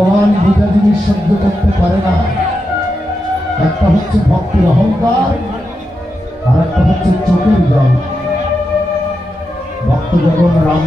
ভগবান দুটা জিনিস সহ্য করতে পারে না, একটা হচ্ছে ভক্তির অহংকার আর একটা হচ্ছে চোখের জল। ভক্ত যখন রাম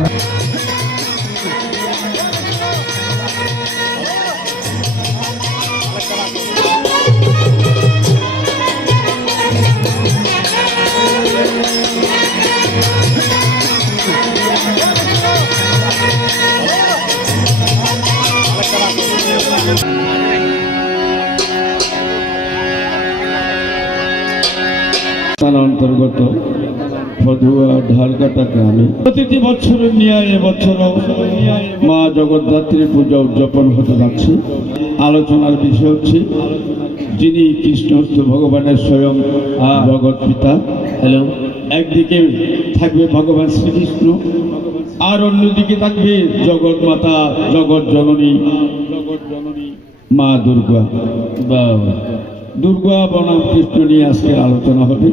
অন্তর্গত ফদুয়া ঢালকাটা গ্রামে প্রতিটি বছরের ন্যায় এবছর মা জগদ্ধাত্রী পূজা উদযাপন হতে যাচ্ছে। আলোচনার বিষয় হচ্ছে যিনি কৃষ্ণ ভগবানের স্বয়ং জগৎ পিতা। হ্যালো, একদিকে থাকবে ভগবান শ্রীকৃষ্ণ আর অন্যদিকে থাকবে জগৎ মাতা জগৎ জননী মা দুর্গা। দুর্গা বনাম কৃষ্ণ নিয়ে আজকের আলোচনা হবে।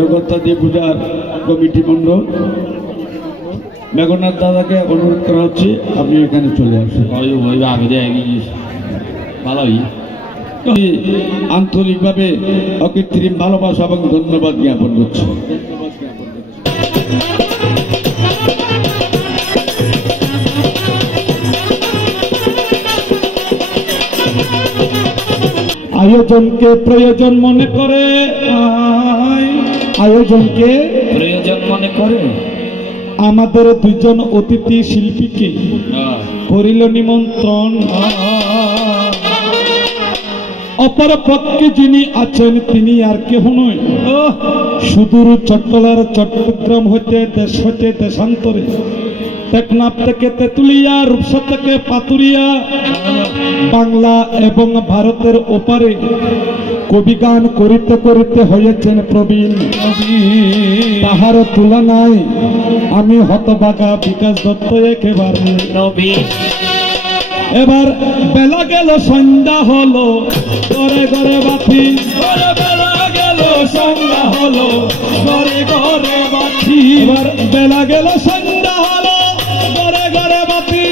জগদ্ধাত্রী পূজার কমিটি মণ্ডল মেঘনাথ দাদাকে অনুরোধ করা হচ্ছে আপনি এখানে চলে আসুন। আন্তরিকভাবে অকৃত্রিম ভালোবাসা এবং ধন্যবাদ জ্ঞাপন করছি। আয়োজনকে প্রয়োজন মনে করে, আয়োজনকে প্রয়োজন মনে করে আমাদের দুজন অতিথি শিল্পীকে করিল নিমন্ত্রণ। অপর পক্ষে যিনি আছেন তিনি আর কেহ নয়, সুদূর চট্টলার চট্টগ্রাম হইতে দেশ হইতে দেশান্তরে, টেকনাফ থেকে তেতুলিয়া, রূপসা থেকে পাতুরিয়া, বাংলা এবং ভারতের ওপারে কবি গান করিতে করিতে হয়েছেন প্রবীণ। তাহার তুলনায় আমি হতবাগা বিকাশ দত্ত একেবারে নবীন। এবার বেলা গেল সন্ধ্যা হলো, ঘরে ঘরে বাতি, বেলা গেল সন্ধ্যা হলো, ঘরে ঘরে বাতি। এবার বেলা গেল সন্ধ্যা হলো, ঘরে ঘরে বাতি,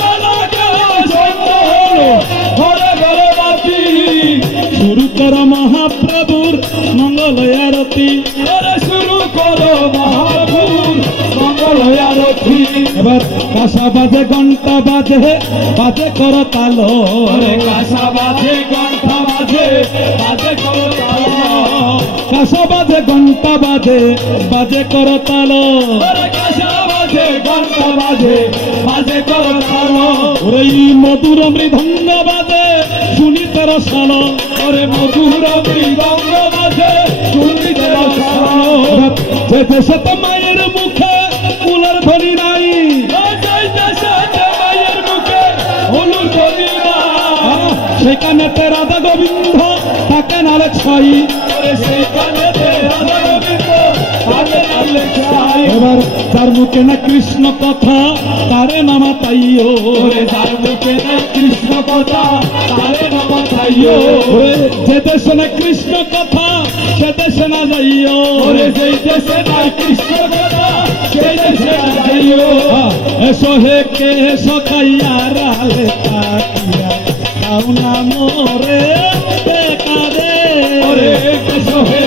বেলা গেল সন্ধ্যা হলো, ঘরে ঘরে বাতি। শুরু করো মহাপ্রভুর মঙ্গল আরতি, শুরু করো মহাপ্রভুর মঙ্গল আরতি। এবার কাঁসা বাজে ঘন্টা বাজে, বাজে করো তালো, কাঁসা বাজে ঘন্টা বাজে, বাজে করো তালো। কাঁসা বাজে ঘন্টা বাজে, বাজে করো তালো, কাঁসা বাজে ঘন্টা বাজে, বাজে করো তালো। ওরে মধুর মৃদঙ্গ বাজে শুনি তোর সালো, ওরে মধুর মৃদঙ্গ বাজে শুনি তোর সালো। যে দেশে তো মায়ের মুখে ফুলের ধ্বনি নাই, মায়ের মুখে হলুর ধ্বনি নাই, সেখানে রাধা গোবিন্দ থাকে নালে ছাই, সেখানে রাধা গোবিন্দ থাকে নালে ছাই। এবার তার মুখে না কৃষ্ণ কথা তারে নামা তাইও, যার মুখে না কৃষ্ণ কথা তারে নামা তাইও। যে দেশে না কৃষ্ণ কথা সে দেশে না যাইও, যেই দেশে না কৃষ্ণ কথা সেই দেশে না যাইও। এসো হে কে এসো খাইয়া রালে তাকিয়া তাও না মোরে বেকারে, ওরে এসো হে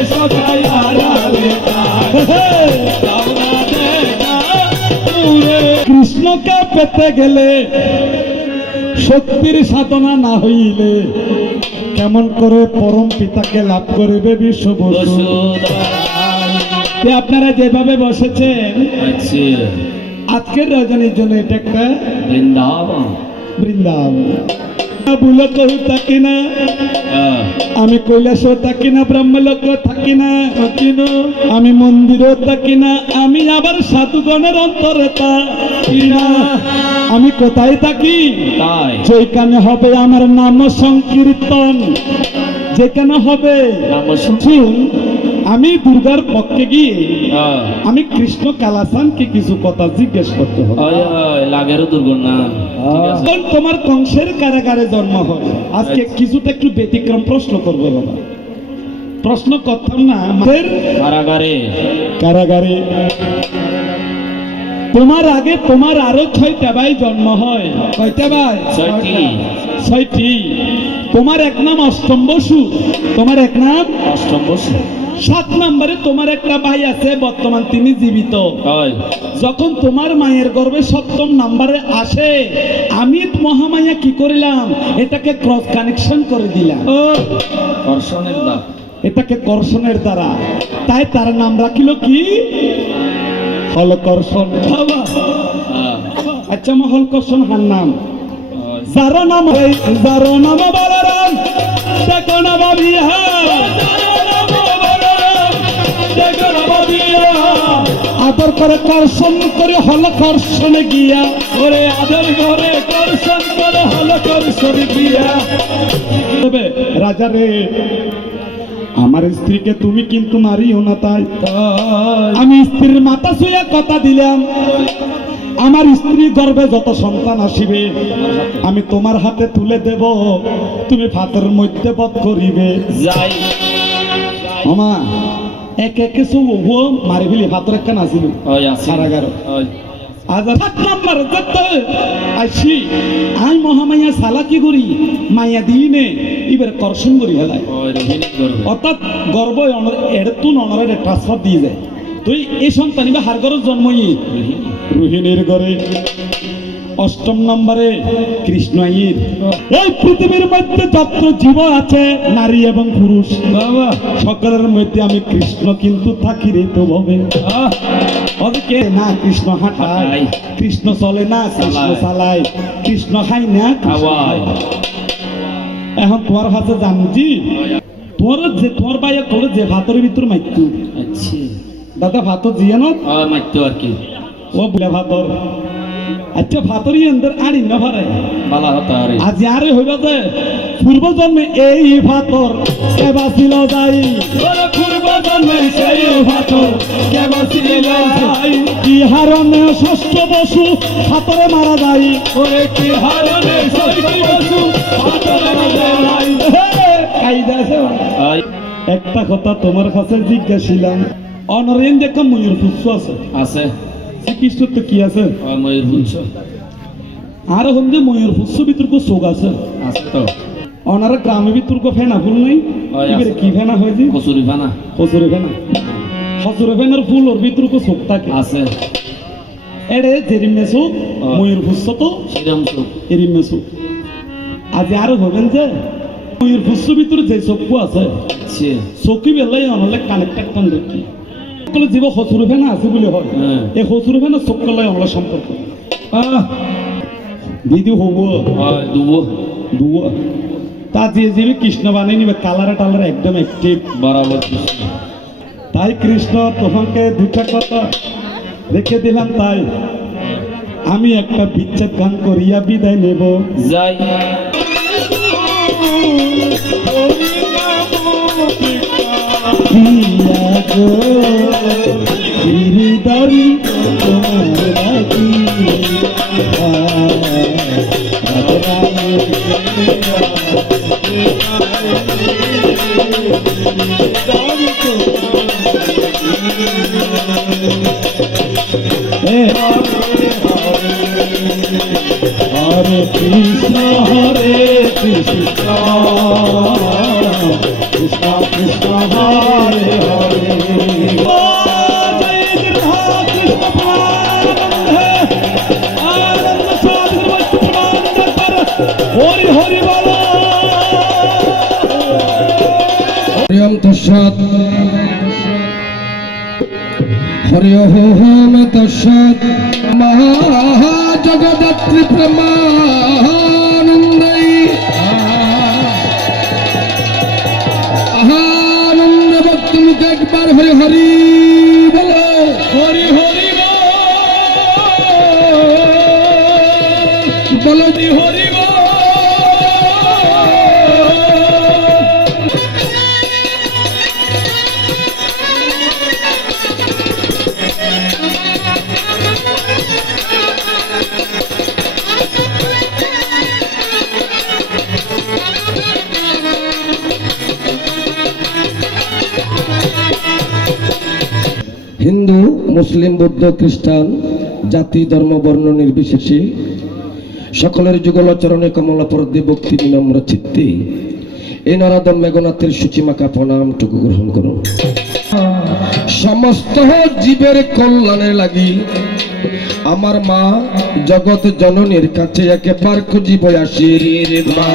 এসো খাইয়া রালে তাও না দেখা মোরে। কৃষ্ণকে পেতে গেলে শক্তির সাধনা না হইলে কেমন করে পরম পিতাকে লাভ করিবে বিশ্ববসু। আপনারা যেভাবে বসেছেন আজকের রজনীর জন্য এটা একটা বৃন্দাবন। বৃন্দাবন ভুলো কেউ থাকি না, আমি কৈলাসও থাকি না, ব্রহ্মলোক থাকি না, আমি মন্দিরও থাকি না, আমি আবার সাধুগণের অন্তরে থাকি না। আমি কোথায় থাকি? যেখানে হবে আমার নাম সংকীর্তন, যেখানে হবে আমি দুর্গার পক্ষে গিয়ে আমি কৃষ্ণ কালাসানকে কিছু কথা জিজ্ঞেস করতে হবে। তোমার কংসের কারাগারে জন্ম হয়, আজকে কিছুটা একটু ব্যতিক্রম প্রশ্ন করবো বাবা। প্রশ্ন করতাম না কারাগারে কারাগারে তোমার আগে তোমার আরো 6টা ভাই জন্ম হয়। কয়টা ভাই? 6টি। তোমার এক নাম অষ্টম বসু, তোমার এক নাম অষ্টম বসু। 7 নম্বরে তোমার একটা ভাই আছে, বর্তমান তিনি জীবিত। যখন তোমার মায়ের গর্ভে 7ম নম্বরে আসে, আমি মহামায়া কি করিলাম, এটাকে ক্রস কানেকশন করে দিলাম। কর্ষণের দাগ। এটাকে কর্ষণের দ্বারা, তাই তার নাম রাখিল কি? হলকর্ষণ। বাবা, আচ্ছা মা হলকর্ষণ হার নাম। যারা নাম বলরাম, দেখো না বাবিয়া, আদর করে কর্ষণ করে হলকর্ষণে গিয়া, ওরে আদর করে কর্ষণ করে হলকর্ষণে গিয়া। রাজা রে, আমার স্ত্রীকে তুমি কিন্তু মারিও না। তাই আমি স্ত্রীর মাথা ছুঁয়া কথা দিলাম, আমার স্ত্রী গর্ভে যত সন্তান আসিবে আমি তোমার হাতে তুলে দেব, তুমি ভাতের মধ্যে বধ করিবে। যাই মামা এক এক কিছু মারি ফেলি ভাতের একটা নাছিল কারাগার। আজ 7 নম্বর আসি আই মহামাইয়া সালাকি করি মাইয়া দিনে এবার কর্ষণ করি হেলায়, অর্থাৎ গর্ব এড়তুন অনরে ট্রান্সফার দিয়ে যায়। তুই এই সন্তান বা হার ঘরের জন্মই রোহিণীর ঘরে। 8ম নম্বরে কৃষ্ণ আইর। এই পৃথিবীর মধ্যে যত জীব আছে নারী এবং পুরুষ, বাবা সকলের মধ্যে আমি কৃষ্ণ কিন্তু থাকি রে তো ভাবে। ওদিকে না কৃষ্ণ হাঁটায়, কৃষ্ণ চলে না কৃষ্ণ চালায়, কৃষ্ণ খাই না খাওয়ায়। এখন তোমার হাতে জানছি তোমার বাইরে করলে যে ভাতের ভিতর মাইতু দাদা ভাতর জিয়ে না মাইতো আর কি ও বলে ভাতর। আচ্ছা ভাতরই এন্দের আড়ি না ভারে বালা হতা আরে আজ আরে হইল যে পূর্ব জন্মে এই ভাতর কেবা ছিল যাই, ওরে পূর্ব জন্মে সেই ভাতর কেবা ছিল যাই। কি হারণে 6ষ্ঠ বসু ভাতরে মারা যায়, ওরে কি হারণে 6ষ্ঠ বসু ভাতরে মারা যায়। কাইদা আছে। একটা কথা তোমার কাছে জিজ্ঞাসিলাম, অনরেন দেখা ময়ূর পুচ্ছ আছে আছে শ্রীকৃষ্ণ তো কি আছে? ময়ূর পুচ্ছ। আর হন যে ময়ূর পুচ্ছ ভিতর চোখ আছে আছে তো। অনারা গ্রামে ভিতর ফেনা ফুল নেই, এবারে কি ফেনা হয় যে কচুরি ফেনা। কচুরি ফেনা, কচুরি ফেনার ফুল ওর ভিতর চোখ থাকে আছে। এরে জেরিমে চোখ ময়ূর পুচ্ছ তো সেরম চোখ এরিমে চোখ। আজ আরো হবেন যে ময়ূর পুচ্ছ ভিতরে যে চোখ আছে চৌকি বেলাই অনলে কানেক্টেড কান দেখি জীব হসুর ফেনা আছে বলে হয়। এই হসুর ফেনা চোখ কলাই অনলা সম্পর্ক দিদি হব দুব তা যে জীবে কৃষ্ণ বানাই নিবে কালারে টালারে একদম অ্যাক্টিভ বরাবর। তাই কৃষ্ণ তোমাকে 2টা কথা রেখে দিলাম। তাই আমি একটা বিচ্ছেদ গান করিয়া বিদায় নেব। যাই হৃদয় তোমার রাখি হরে কৃষ্ণ কৃষ্ণ কৃষ্ণ কৃষ্ণ হরে হরে। হরি হরি বল। হরিম তৎসৎ হরি ওম তৎসৎ। মহাজগদ্ধাত্রী প্রমানন্দৈ আনন্দ ভক্ত মুখে একবার হরি হরি বলো। হরি হরি বলো দি হরি হিন্দু মুসলিম বৌদ্ধ খ্রিস্টান জাতি ধর্ম বর্ণ নির্বিশেষে সকলের যুগলাচরণে কমলাপরদে ভক্তি বিনম্র চিত্তে এই নরাদম মেঘনাথের সূচিমাকা প্রণামটুকু গ্রহণ করুন। সমস্ত জীবের কল্যাণে লাগি আমার মা জগৎ জননীর কাছে একেবার খুঁজিব আসির মা।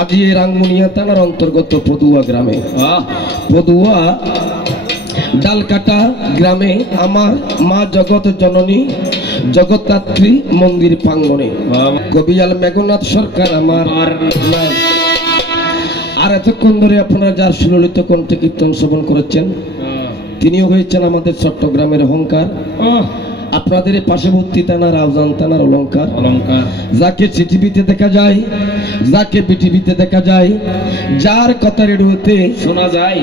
আজি রাঙ্গুনিয়া থানার অন্তর্গত পদুয়া গ্রামে, পদুয়া ডালকাটা গ্রামে আমার মা জগৎ জননী জগদ্ধাত্রী মন্দির প্রাঙ্গণে কবিয়াল মেঘনাথ সরকার আমার নাম। আর এতক্ষণ ধরে আপনারা যার সুললিত কণ্ঠে কীর্তন শ্রবণ করেছেন তিনিও হয়েছেন আমাদের চট্টগ্রামের অহংকার, আপনাদের পার্শ্ববর্তী থানার আউজান থানার অলংকার। যাকে চিঠিবিতে দেখা যায়, যাকে বিটিভিতে দেখা যায়, যার কথা রেডিওতে শোনা যায়,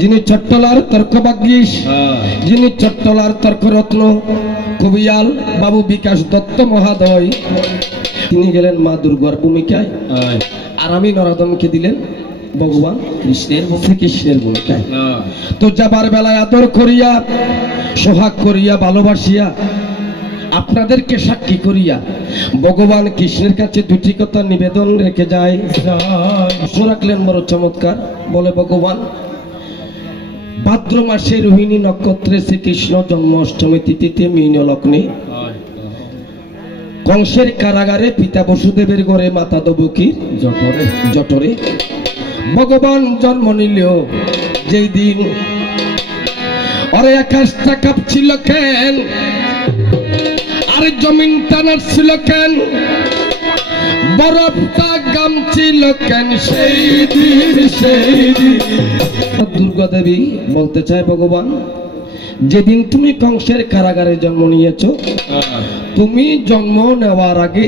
যিনি চট্টলার তর্কবাগীশ, যিনি চট্টলার তর্করত্ন কবিয়াল বাবু বিকাশ দত্ত মহাদয়, তিনি গেলেন মা দুর্গার ভূমিকায়, আর আমি নরাদমকে দিলেন ভগবান শ্রীকৃষ্ণের ভূমিকায়। তো যাবার বেলায় আদর করিয়া সোহাগ করিয়া ভালোবাসিয়া আপনাদেরকে সাক্ষী করিয়া ভগবান কৃষ্ণের কাছে দুটি কথা নিবেদন রেখে যায়। রাখলেন বড় চমৎকার, বলে ভগবান ভাদ্র মাসে রোহিণী নক্ষত্রে শ্রীকৃষ্ণ জন্ম অষ্টমী তিথিতে মীন লগ্নে কংসের কারাগারে পিতা বসুদেবের ঘরে মাতা দেবকীর জঠরে ভগবান জন্ম নিল যেই দিন। অরে আকাশটা কাঁপছিল কেন, আরে জমিনটা নাড়ছিল কেন, বরফটা গামছিল কেন সেই দিন। দুর্গা দেবী বলতে চায় ভগবান যেদিন তুমি কংসের কারাগারে জন্ম নিয়েছ, তুমি জন্ম নেওয়ার আগে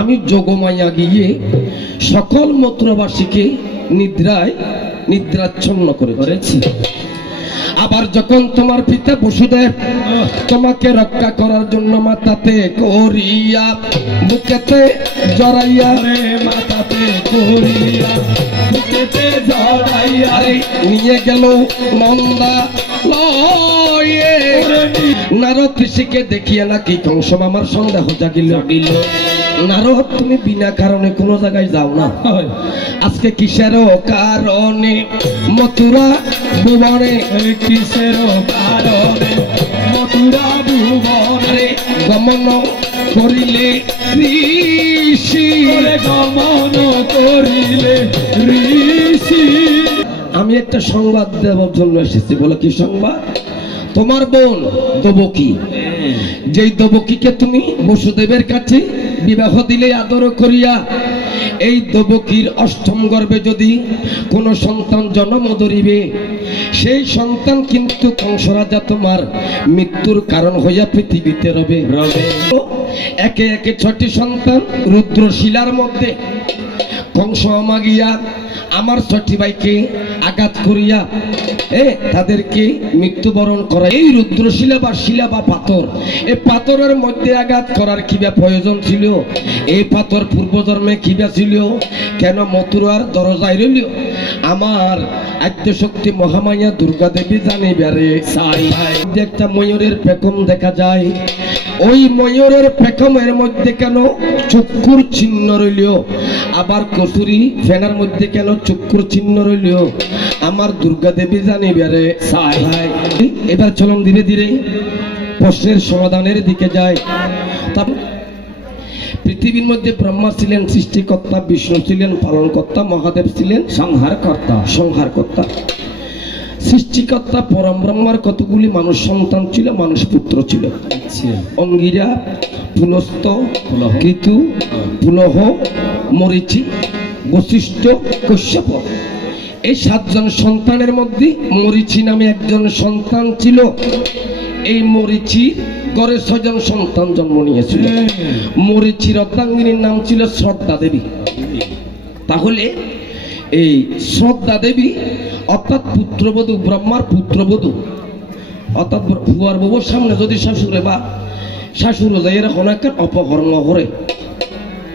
আমি যোগমায়া গিয়ে সকল মথুরাবাসীকে নিদ্রাচ্ছন্ন করেছি। আবার যখন তোমার পিতা বসুদেব তোমাকে রক্ষা করার জন্য মাথাতে করিয়া বুকেতে জড়াইয়া, মাথাতে করিয়া বুকেতে জড়াইয়া নিয়ে গেল মন্দা লয়ে, নারদ ঋষিকে দেখিয়া নাকি কংস মামার সন্দেহ জাগিল। নারদ তুমি বিনা কারণে কোনো জায়গায় যাও না, আজকে কিসের কারণে মথুরা ভুবনে, কিসের কারণে মথুরা ভুবনে গমন করিলে ঋষি, গমন করিলে ঋষি। আমি একটা সংবাদ দেওয়ার জন্য এসেছি। বলো কি সংবাদ? তোমার বোন দেবকী, যেই দেবকীকে তুমি বসুদেবের কাছে বিবাহ দিলে আদর করিয়া, এই দেবকীর অষ্টম গর্ভে যদি কোনো সন্তান জন্ম ধরিবে, সেই সন্তান কিন্তু কংস রাজা তোমার মৃত্যুর কারণ হইয়া পৃথিবীতে রবে। একে একে 6টি সন্তান রুদ্রশিলার মধ্যে কংস মাগিয়া আমার 6টি ভাইকে আঘাত করিয়া তাদেরকে মৃত্যুবরণ করা। এই রুদ্রশিলা বা শিলা বা পাথর, এই পাথরের মধ্যে আঘাত করার কিবা প্রয়োজন ছিল? এই পাথর পূর্বজন্মে কিবা ছিল? কেন মথুরার দরজায় রইল? আমার আদ্যশক্তি মহামায়া দুর্গা দেবী জানিবারে একটা ময়ূরের পেখম দেখা যায়। ওই ময়ূরের পেখমের মধ্যে কেন চক্ষুর চিহ্ন রইল? আবার কসুরি ফেনার মধ্যে কেন চক্ষুর চিহ্ন রইল? আমার দুর্গা দেবী জানিবারে। এবার চলুন ধীরে ধীরে প্রশ্নের সমাধানের দিকে যায়। পৃথিবীর মধ্যে ব্রহ্মা ছিলেন সৃষ্টিকর্তা, বিষ্ণু ছিলেন পালনকর্তা, মহাদেব ছিলেন সংহারকর্তা। সৃষ্টিকর্তা পরম ব্রহ্মার কতগুলি মানুষ সন্তান ছিল, মানুষ পুত্র ছিল। অঙ্গিরা, পুলস্ত, কৃতু, পুলহ, মরিচি, বশিষ্ঠ, কশ্যপ। এই 7 জন সন্তানের মধ্যে মরিচি নামে একজন সন্তান ছিল। এই মরিচি ঘরে 6 জন সন্তান জন্ম নিয়েছিল। মরিচির অর্ধাঙ্গিনীর নাম ছিল শ্রদ্ধা দেবী। তাহলে এই শ্রদ্ধা দেবী অর্থাৎ পুত্রবধূ, ব্রহ্মার পুত্রবধূ, অর্থাৎ ভুয়ার বাবুর সামনে যদি শাশুড়ে বা শাশুড়ো যাই এরকম একটা অপকর্ম করে,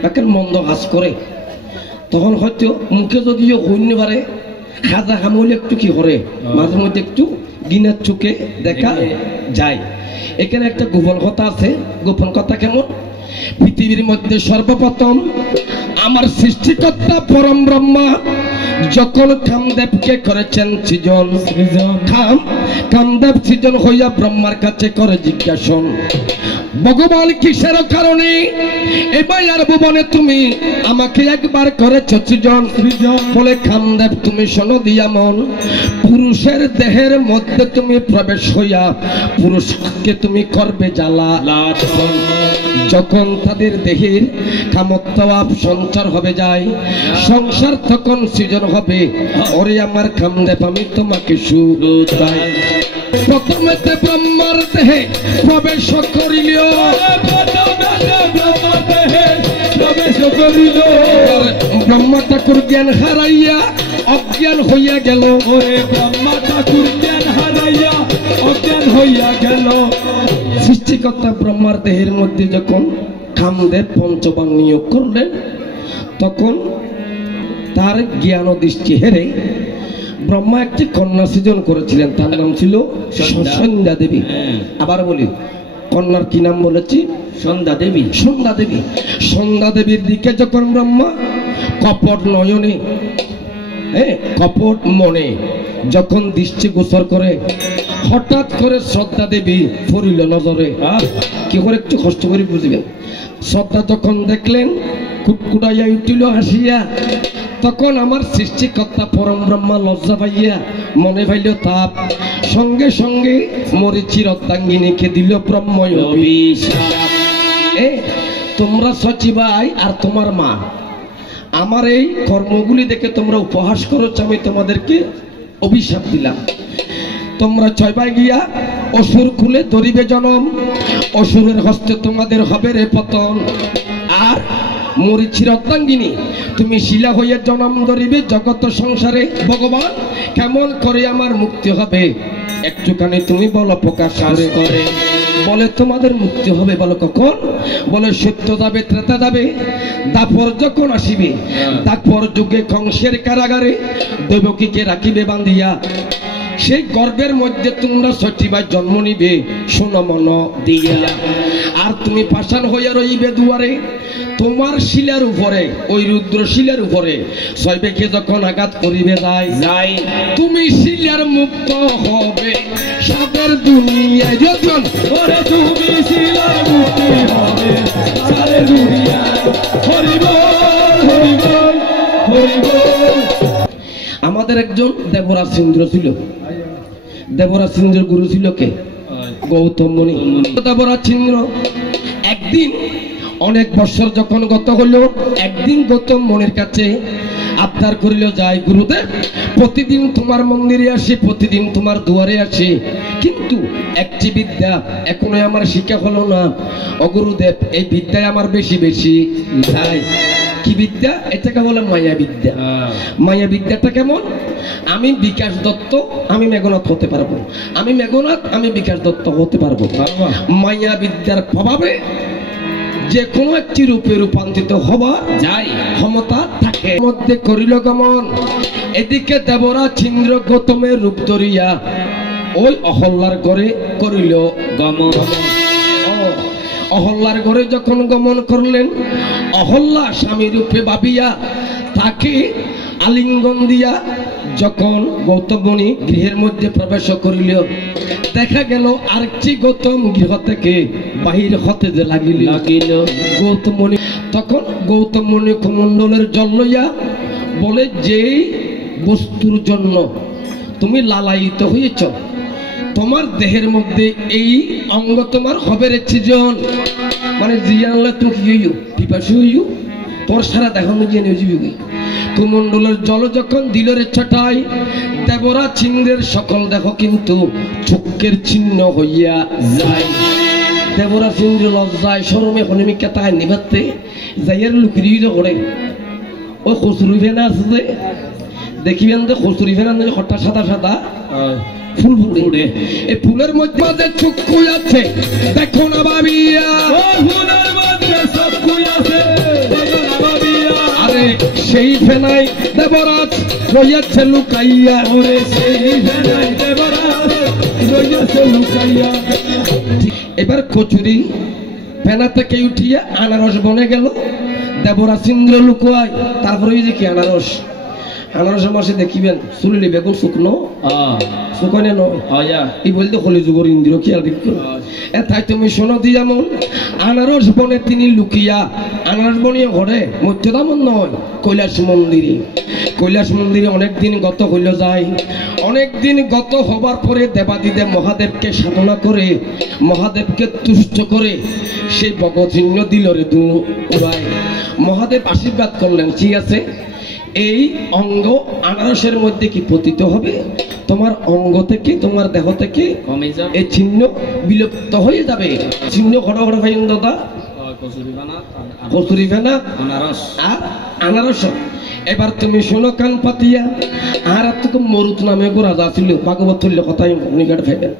একটা মন্দ কাজ করে, তখন হয়তো মুখে যদিও হইতে পারে, খাজা হামলে একটু কি করে মাঝে মধ্যে একটু গিনার চোখে দেখা যায়। এখানে একটা গোপন কথা আছে। গোপন কথা কেমন? পৃথিবীর মধ্যে সর্বপ্রথম আমার সৃষ্টিকর্তা পরম ব্রহ্মা যখন কামদেবকে করেছেন সৃজন, কামদেব সৃজন হইয়া ব্রহ্মার কাছে করে জিজ্ঞাসন, ভগবান কিসের কারণে এ মায়ার ভুবনে তুমি আমাকে একবার করেছ সৃজন? বলে কামদেব তুমি শোনো দিয়া মন, পুরুষের দেহের মধ্যে তুমি প্রবেশ হইয়া পুরুষকে তুমি করবে জ্বালা। যখন তাদের দেহের কামত্বভাব সঞ্চার হবে যায়, সংসার তখন সৃজন হবে। ওরে আমার কামদেব আমি তোমাকে শুধাই, প্রথমেতে ব্রহ্মার দেহে প্রবেশ করিল, ব্রহ্মা ঠাকুর জ্ঞান হারাইয়া অজ্ঞান হইয়া গেল। ওরে ব্রহ্মা ঠাকুর জ্ঞান হারাইয়া অজ্ঞান হইয়া গেল। সৃষ্টিকর্তা ব্রহ্মার দেহের মধ্যে যখন কামদেব পঞ্চবান নিয়োগ করলেন, তখন তার জ্ঞান ও দৃষ্টি হেরে ব্রহ্মা একটি কন্যা সৃজন করেছিলেন। তার নাম ছিল সন্ধ্যা দেবী। আবার বলি, কন্যার কি নাম বলেছি? সন্ধ্যা দেবী। সন্ধ্যা দেবী। সন্ধ্যা দেবীর দিকে যখন ব্রহ্মা কপট নয়নে কপট মনে যখন দৃষ্টি গোচর করে, হঠাৎ করে শ্রদ্ধা দেবী পড়িল নজরে। কি করে একটু কষ্ট করে বুঝবেন। শ্রদ্ধা যখন দেখলেন, কুটকুটাইয়া উঠিল হাসিয়া। তখন আমার সৃষ্টিকর্তা পরম ব্রহ্মা লজ্জা পাইয়া মনে পাইল তাপ, সঙ্গে সঙ্গে মরিচির অর্ধাঙ্গিনীকে দিল ব্রহ্ম অভিশাপ। তোমরা সচিবাই আর তোমার মা আমার এই কর্মগুলি দেখে তোমরা উপহাস করেছ, আমি তোমাদেরকে অভিশাপ দিলাম। তোমরা ছয়বাই গিয়া অসুর কুলে ধরিবে জনম, অসুরের হস্তে তোমাদের হবে রে পতন। আর মরিচির অর্ধাঙ্গিনী তুমি শিলা হইয়া জনম ধরিবে জগত সংসারে। ভগবান কেমন করে আমার মুক্তি হবে একটুখানি তুমি বলো প্রকাশ করে। বলে তোমাদের মুক্তি হবে। বলো কখন? বলে সত্য যাবে, ত্রেতা যাবে, দাপর যখন আসিবে, দাপর যুগে কংসের কারাগারে দেবকীকে রাখিবে বান্ধিয়া, সেই গর্ভের মধ্যে তোমরা সচিবাই জন্ম নিবে শোনো মন দিয়া। আর তুমি পাষাণ হইয়া রইবে দুয়ারে, তোমার শিলার উপরে, ওই রুদ্র শিলার উপরে ছয়বেকে যখন আঘাত করিবে যাই, তুমি শিলার মুক্ত হবে সাদের দুনিয়ায়। যখন ওরে তুমি শিলার মুক্তি হবে সাদের দুনিয়ায়। হরি বল হরি বল হরি বল। আমাদের একজন দেবরাজ ইন্দ্র ছিল। দেবরাজ ইন্দ্রের গুরু ছিল কে? গৌতম মুনি। দেবরাজ ইন্দ্র একদিন অনেক বছর যখন গত হলো, একদিন গৌতম মুনির কাছে আবদার করিল, যায় গুরুদেব প্রতিদিন তোমার মন্দিরে আসি, প্রতিদিন তোমার দুয়ারে আসি, কিন্তু একটি বিদ্যা এখনো আমার শিক্ষা হলো না। ও গুরুদেব এই বিদ্যায় আমার বেশি বেশি যায়। কি বিদ্যা? এটাকে বলে মায়া বিদ্যা। মায়া বিদ্যাটা কেমন? আমি বিকাশ দত্ত, আমি মেঘনাথ হতে পারবো, আমি মেঘনাথ, আমি বিকাশ দত্ত হতে পারবো। মায়া বিদ্যার প্রভাবে যে কোনো একটি রূপে রূপান্তরিত হওয়া যায় ক্ষমতা থাকে। মধ্যে করিল গমন, এদিকে দেবরাজ ইন্দ্র গৌতমের রূপ ধরিয়া ওই অহল্যার ঘরে করিল গমন। অহল্যার ঘরে যখন গমন করলেন, অহল্যা স্বামী রূপে ভাবিয়া তাকে আলিঙ্গন দিয়া যখন গৌতম মুনি গৃহের মধ্যে প্রবেশ করিল, দেখা গেল আরেকটি গৌতম গৃহ থেকে বাহির হতে যে লাগিল গৌতম মুনি। তখন গৌতম মুনি কমণ্ডলের জল লইয়া বলে, যে বস্তুর জন্য তুমি লালায়িত হয়েছ, তোমার দেহের মধ্যে এই অঙ্গ তোমার হবে রে সৃজন। মানে জিয়ানলে তুমি কি হইও? পিপাসু হইও, তোর সারা দেহ মধ্যে নিয়ে যাবি। কুমণ্ডলের জল যখন দিল রে ছটাই, দেবরাজ ইন্দ্রের সকল দেহ কিন্তু চক্ষের চিহ্ন হইয়া যায়। দেবরাজ ইন্দ্র লজ্জায় শরমে হনিমিকা তাই নিভাতে যাইয়ার লুকিয়ে করে ওই খসুরি ফেনা আছে, দেখিবেন তো খসুরি ফেনা হঠাৎ সাদা সাদা ফুল ফুটে, এই ফুলের মধ্যে চক্ষু আছে, দেখো না ভাবিয়া ফুলের মধ্যে চক্ষু আছে, আরে সেই ফেনাই দেবরাজ রইয়াছে লুকাইয়া ওরে সেই ফেনায় দেবরাজ রইয়াছে লুকাইয়া। এবার কচুরি ফেনা থেকে উঠিয়া আনারস বনে গেল, দেবরাজ ইন্দ্র লুকায়। তারপরে ওই যে কি আনারস, আনারসের মাসে দেখিবেন চুলি বেগুন শুকনো শুকনে নয় এই বলতে হলে যুগর ইন্দ্র খেয়াল রেখো। তাই তুমি শোনো দি যেমন আনারস বনে তিনি লুকিয়া, আনারস বনিয়ে ঘরে মধ্যদামন নয় কৈলাস মন্দিরে। কৈলাস মন্দিরে অনেকদিন গত হইল যায়। অনেকদিন গত হবার পরে দেবাদিদেব মহাদেবকে সাধনা করে, মহাদেবকে তুষ্ট করে সেই বগচিহ্ন দিল রে দু উড়ায়। মহাদেব আশীর্বাদ করলেন, ঠিক আছে এই অঙ্গ আনারসের মধ্যে কি পতিত হবে, তোমার অঙ্গ থেকে তোমার দেহ থেকে এই চিহ্ন বিলুপ্ত হয়ে যাবে। চিহ্ন ঘড় ঘড় ভাই দাদা কচুরি ফেনা আর আনারস। এবার তুমি শোনো কান পাতিয়া। আর তো মরুত নামে গো রাজা ছিল, ভাগবত তুল্য কথাই নিকট ফেবেন।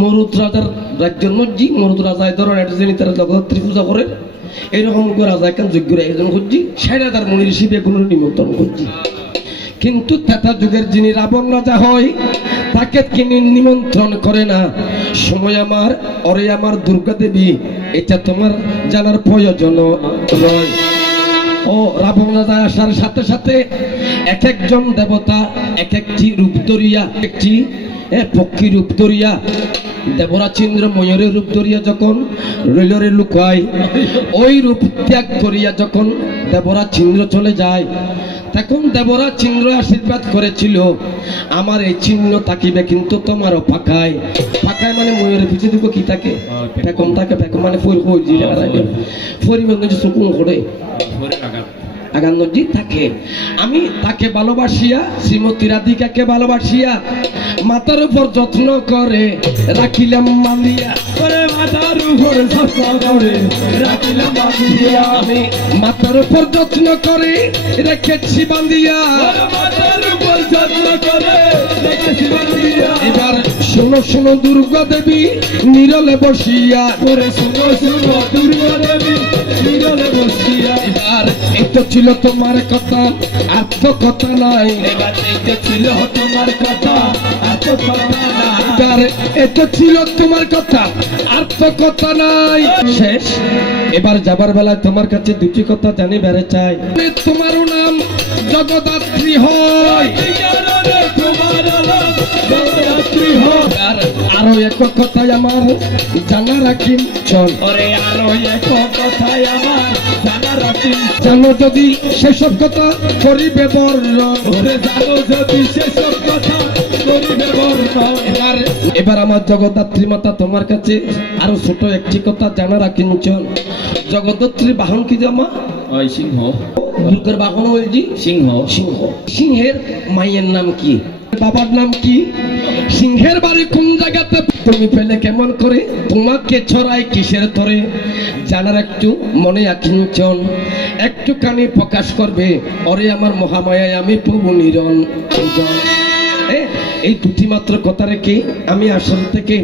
মরুত রাজার রাজ্য নজি, মরুত রাজা ধরেন একটা যিনি তারা জগদ্ধাত্রী পূজা করে, এইরকম রাজা একজন যোগ্য একজন খুঁজছি 60,000 মুনি ঋষি বেগুনের নিমন্ত্রণ করছি। কিন্তু তেতা যুগের যিনি রাবণ রাজা হয় তাকে তিনি নিমন্ত্রণ করে না। সময় আমার অরে আমার দুর্গা দেবী, এটা তোমার জানার প্রয়োজন নয়। ও রাবণ রাজা আসার সাথে সাথে এক একজন দেবতা এক একটি রূপ ধরিয়া, একটি পক্ষী রূপ ধরিয়া, দেবরাজ ইন্দ্র ময়ূরের রূপ ধরিয়া যখন রইলরে লুকায়, ওই রূপ ত্যাগ করিয়া যখন দেবরাজ ইন্দ্র চলে যায়, তখন দেবরাজ ইন্দ্র আশীর্বাদ করেছিল আমার এই চিহ্ন থাকিবে কিন্তু তোমারও পাকায়। পাকায় মানে ময়ূরের পিছিয়ে দুটো কি থাকে, ফেকম থাকে, ফেকম মানে ফরিবন্ধ চকুন করে আগান নদী থাকে। আমি তাকে ভালোবাসিয়া, শ্রীমতী রাধিকাকে ভালোবাসিয়া মাতার উপর যত্ন করে রাখিলাম বান্ধিয়া, মাতার উপর যত্ন করে রাখিলাম বান্ধিয়া, আমি মাতার উপর যত্ন করে রেখেছি বান্ধিয়া, মাতার উপর যত্ন করে রেখেছি বান্ধিয়া। এবার শোনো শোনো দুর্গা দেবী নীরলে বসিয়া, করে শোনো শোনো দুর্গা দেবী নীরলে বসিয়া। এবার এটা ছিল তোমার কথা আর তো কথা নাই, এবার এটা ছিল তোমার কথা আর তো কথা নাই, এটা ছিল তোমার কথা আর তো কথা নাই। শেষ। এবার যাবার বেলায় তোমার কাছে দুটি কথা জানি বেড়ে চাই। তোমারও নাম জগদ্ধাত্রী হয়, আরো এক কথাই আমার জানা রাখি চল, আরো এক কথাই আমার জানা রাখি, জানো যদি সেসব কথা করিবে বর্ণন, জানো যদি সেসব কথা করিবে বর্ণন। এবার আমার জগদ্ধাত্রী মাতা তোমার কাছে আরো ছোট একটি কথা জানা রাখি চল। জগদ্ধাত্রী বাহন কি জামা? সিংহ। দুর্গার বাহন হয়েছি সিংহ। সিংহ। সিংহের মায়ের নাম কি, বাবার নাম কি? সিংহের বাড়ি কোন জায়গাতে? তুমি পেলে কেমন করে? তোমাকে ছড়াই কিসের তরে? জানার একটু মনে আকিঞ্চন, একটুখানি প্রকাশ করবে ওরে আমার মহামায়ায় আমি প্রভু নিরঞ্জন। এই দুটি মাত্র কথা রেখে আমি আসল থেকে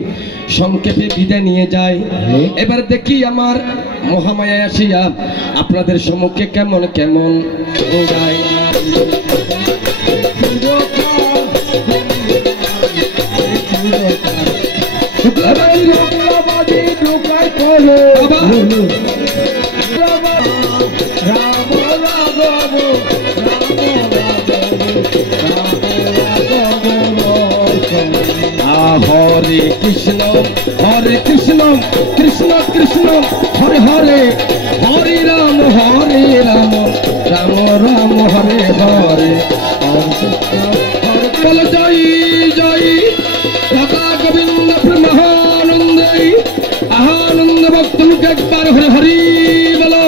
সংক্ষেপে বিদায় নিয়ে যাই। এবার দেখি আমার মহামায়ায় আসিয়া আপনাদের সম্মুখে কেমন কেমন গায়। হরে কৃষ্ণ কৃষ্ণ কৃষ্ণ হরে হরে, হরে রাম রাম রাম হরে হরে। বল জয় জয় রাধা গোবিন্দ প্রেমানন্দে আনন্দ ভক্ত মুখ একবার হরে হরি বলো।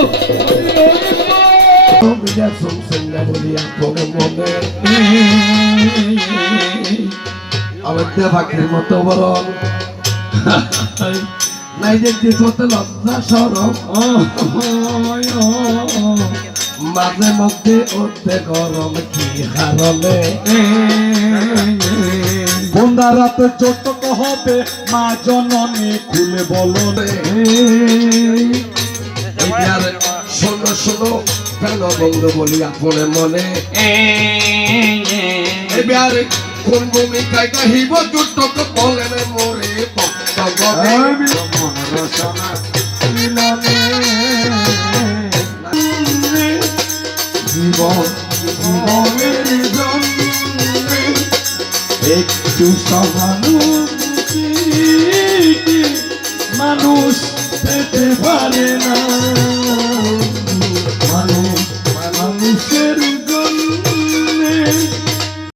আমার পাখির মতো বরণ নাই দেখতে কত লজ্জা সরম, মাঝে মধ্যে উঠতে গরম কি হারলে, বন্ধা রাতে চোট হবে মা জননী খুলে বলো রে। শোনো শোনো কেন বন্ধু বলি আপনে মনে এবারে কোন ভূমিকায় গাহিব দুটক বলেন মোরে ভক্ত গণে মন রসনা মিলনে জীবন জীবনের জন্যে একটু সহানুভূতি মানুষ পেতে পারে না।